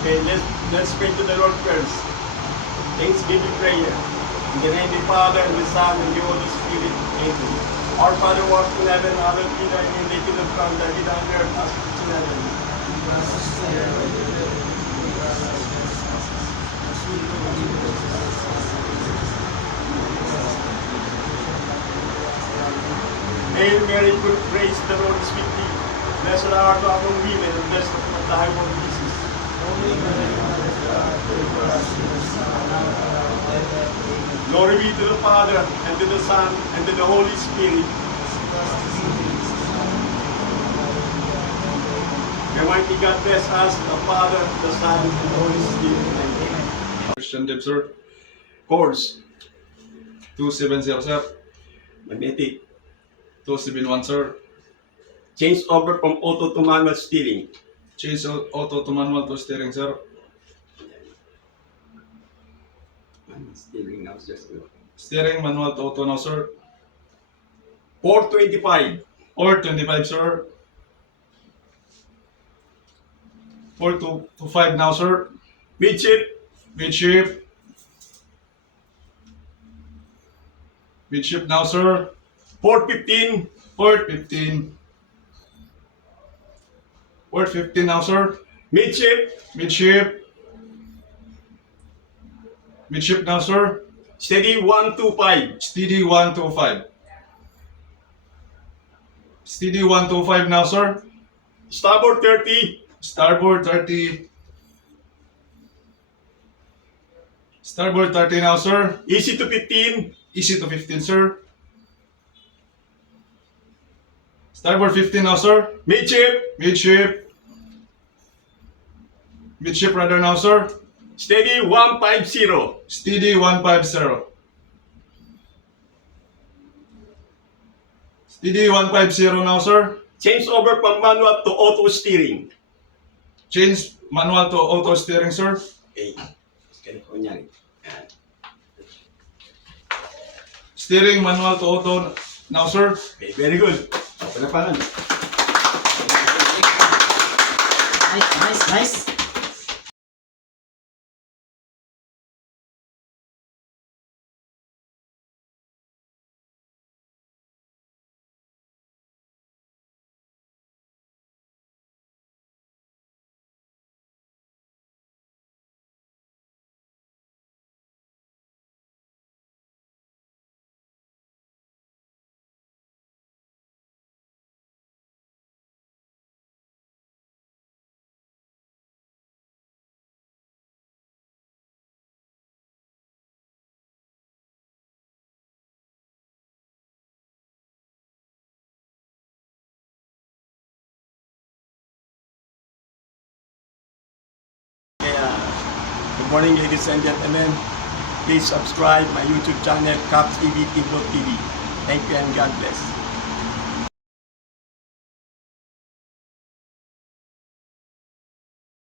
Okay, let's pray to the Lord first. Thanksgiving prayer. In the name of the Father, and the Son, and the Holy Spirit. Amen. Our Father who art in heaven, hallowed be thy name. Thy kingdom come, thy will be done on earth as it is in heaven. Hail Mary, full of grace, the Lord is with thee. Blessed art thou among women, and blessed the fruit of thy womb, Jesus. Glory be to the Father, and to the Son, and to the Holy Spirit. May Almighty God bless us, the Father, the Son, and the Holy Spirit. Amen. Christian Dev, sir. Course, 270, sir. magnetic. 271, sir. Change over from auto to manual steering. Change auto to manual to steering, sir. Steering now, just go. Steering manual to auto now, sir. 425. Or 25, sir. 4 to 5 now, sir. Midship, Midship. Midship now, sir. 415. Port 15. Port 15 now, sir. Midship, Midship. Midship now, sir. steady 125. Steady 125. Steady 125 now, sir. Starboard 30. Starboard 30. Starboard 30 now, sir. Easy to 15. Easy to 15, sir. Starboard 15 now, sir. Midship, Midship. Midship rudder now, sir. steady 150. Steady 150. Steady 150 now, sir. Change over from manual to auto steering. Change manual to auto steering, sir. Okay. California. Steering manual to auto now, sir. Okay, very good. Palapalan. Nice. Good morning, ladies and gentlemen. Please subscribe my YouTube channel, Caps TV, TV. Thank you and God bless.